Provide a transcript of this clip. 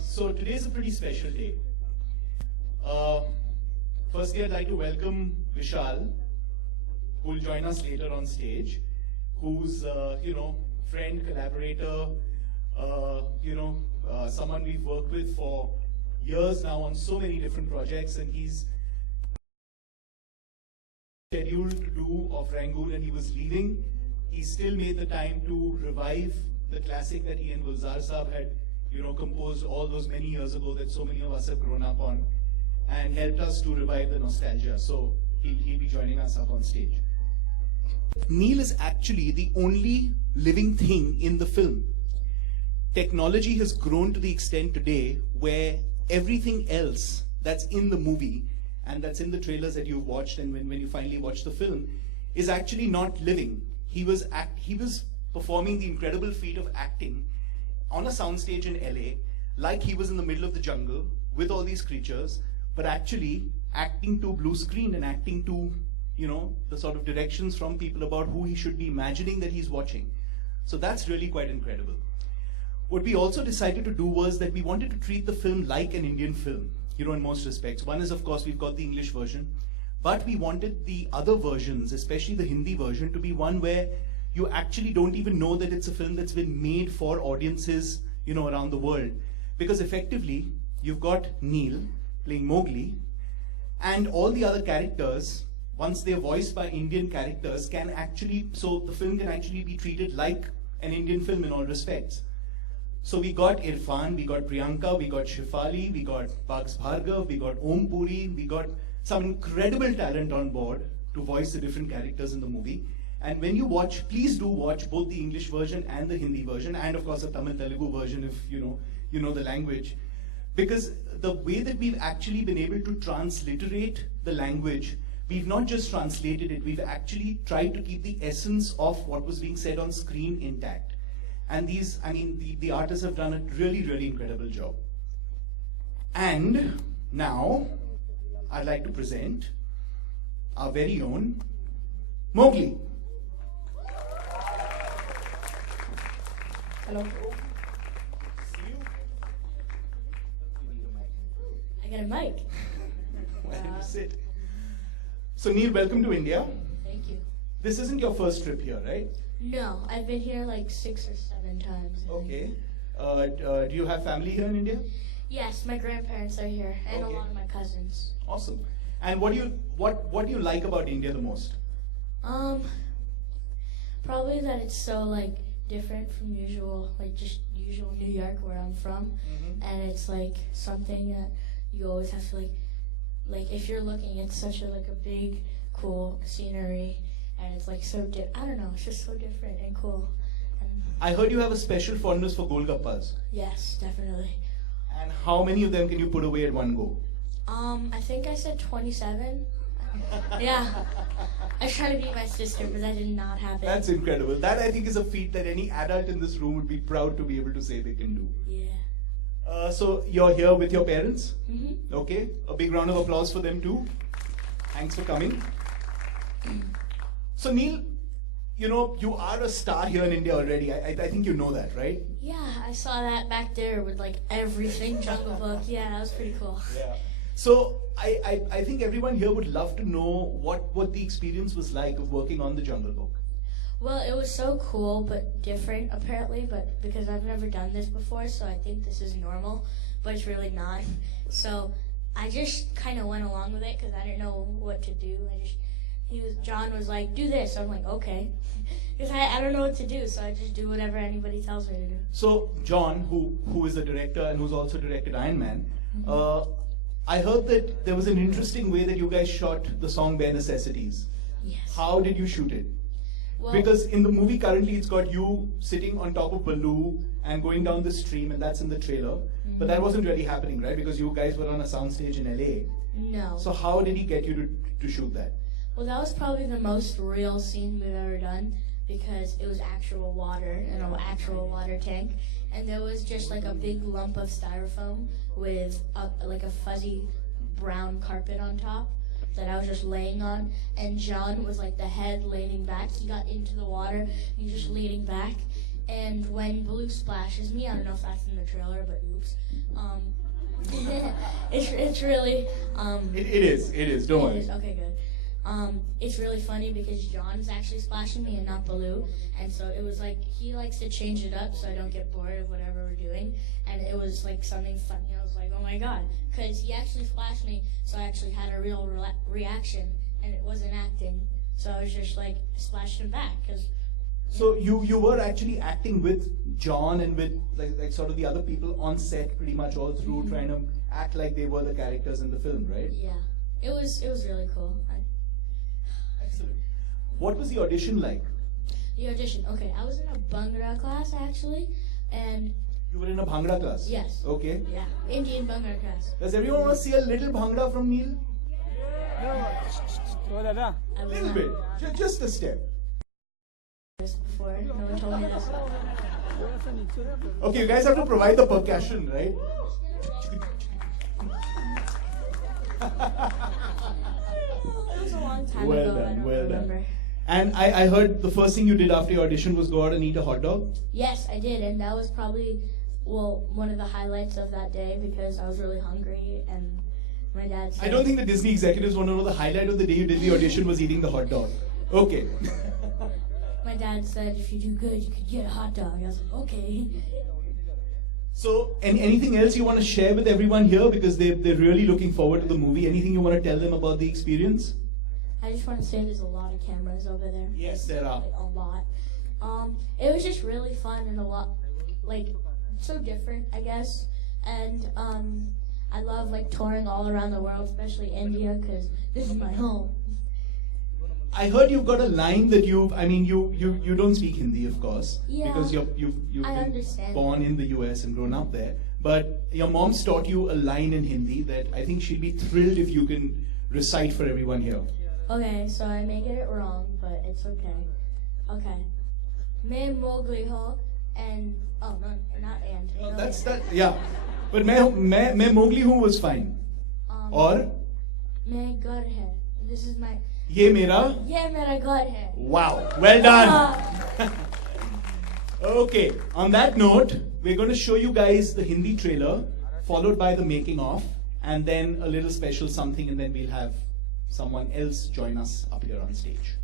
So today's a pretty special day. Firstly, I'd like to welcome Vishal, who will join us later on stage, who's, friend, collaborator, someone we've worked with for years now on so many different projects, and he's scheduled to do of Rangoon, and he was leaving. He still made the time to revive the classic that he and Gulzar Saab had, composed all those many years ago that so many of us have grown up on, and helped us to revive the nostalgia. So he'll be joining us up on stage. Neel is actually the only living thing in the film. Technology has grown to the extent today where everything else that's in the movie and that's in the trailers that you've watched and when you finally watch the film is actually not living. He was performing the incredible feat of acting on a soundstage in LA like he was in the middle of the jungle with all these creatures, but actually acting to blue screen and acting to the sort of directions from people about who he should be imagining that he's watching. So that's really quite incredible. What we also decided to do was that we wanted to treat the film like an Indian film, in most respects. One is, of course, we've got the English version, but we wanted the other versions, especially the Hindi version, to be one where you actually don't even know that it's a film that's been made for audiences, around the world. Because effectively, you've got Neel playing Mowgli, and all the other characters, once they're voiced by Indian characters, so the film can actually be treated like an Indian film in all respects. So we got Irfan, we got Priyanka, we got Shefali, we got Bugs Bhargav, we got Om Puri, we got some incredible talent on board to voice the different characters in the movie. And when you watch, please do watch both the English version and the Hindi version, and of course a Tamil Telugu version if you know the language. Because the way that we've actually been able to transliterate the language, we've not just translated it, we've actually tried to keep the essence of what was being said on screen intact. And the artists have done a really, really incredible job. And now, I'd like to present our very own Mowgli. Hello. I got a mic. Where do you sit? So Neel, welcome to India. Thank you. This isn't your first trip here, right? No, I've been here like 6 or 7 times. Okay. Do you have family here in India? Yes, my grandparents are here, and Okay. a lot of my cousins. Awesome. And what do you like about India the most? Probably that it's so different from usual New York where I'm from, and it's something that you always have to if you're looking, it's such a big, cool scenery. And it's I don't know, it's just so different and cool. And I heard you have a special fondness for Golgappas. yes, definitely. And how many of them can you put away at one go? I think I said 27. Yeah. I was trying to beat my sister, but that did not happen. That's incredible. That I think is a feat that any adult in this room would be proud to be able to say they can do. Yeah. So you're here with your parents? Mm-hmm. Okay. A big round of applause for them too. Thanks for coming. So Neel, you are a star here in India already. I think you know that, right? Yeah, I saw that back there with everything Jungle Book. Yeah, that was pretty cool. Yeah. So I think everyone here would love to know what the experience was like of working on the Jungle Book. Well, it was so cool, but different apparently, but because I've never done this before, so I think this is normal, but it's really not. So I just kind of went along with it because I didn't know what to do. John was like, do this. I'm like, okay. Because I don't know what to do, so I just do whatever anybody tells me to do. So John, who is the director and who's also directed Iron Man, I heard that there was an interesting way that you guys shot the song Bare Necessities. Yes. How did you shoot it? Well, Because in the movie currently it's got you sitting on top of Baloo and going down the stream, and that's in the trailer. But that wasn't really happening, right? Because you guys were on a soundstage in LA. no. So how did he get you to shoot that? Well, that was probably the most real scene we've ever done because it was actual water in an actual water tank. And there was just a big lump of styrofoam with a fuzzy brown carpet on top that I was just laying on. And John was the head leaning back. He got into the water and he was just leaning back. and when Baloo splashes me, I don't know if that's in the trailer, but oops. It's really It is. Don't worry. it is, okay, good. It's really funny because John's actually splashing me and not Baloo, and so it was like he likes to change it up so I don't get bored of whatever we're doing, and it was like something funny. I was like, oh my god, because he actually splashed me, so I actually had a real reaction, and it wasn't acting. So I was just like splashed him back because. So you were actually acting with John and with like sort of the other people on set pretty much all through, trying to act like they were the characters in the film, right? Yeah, it was really cool. Excellent. What was the audition like? The audition. Okay, I was in a Bhangra class actually, and You were in a Bhangra class? yes. Okay. Yeah, Indian Bhangra class. Does everyone want to see a little Bhangra from Neel? I A was little not bit. Just a step. this before. No one told me this. Okay, you guys have to provide the percussion, right? It was a long time Well ago. done, I don't well done. remember. And I heard the first thing you did after your audition was go out and eat a hot dog. Yes, I did, and that was probably one of the highlights of that day because I was really hungry, and my dad said. I don't think the Disney executives want to know the highlight of the day you did the audition was eating the hot dog. Okay. My dad said if you do good, you could get a hot dog. I was like, okay. So, anything else you want to share with everyone here because they're really looking forward to the movie? Anything you want to tell them about the experience? I just want to say there's a lot of cameras over there. Yes, there are. Like, a lot. It was just really fun and a lot, like, so different, I guess. And I love like touring all around the world, especially India, because this is my home. I heard you've got a line that you don't speak Hindi, of course, Yeah, because you've I been understand. born in the US and grown up there. But your mom's taught you a line in Hindi that I think she'd be thrilled if you can recite for everyone here. Okay, so I may get it wrong, but it's okay. Okay. Main Mowgli ho and oh no, not and. Oh, No, that's yeah. that. Yeah, but मैं Mowgli हूँ was fine. और मैं घर है. This is my. ये मेरा. ये मेरा घर है. Wow, well done. Okay, on that note, we're going to show you guys the Hindi trailer, followed by the making of, and then a little special something, and then we'll have someone else join us up here on stage.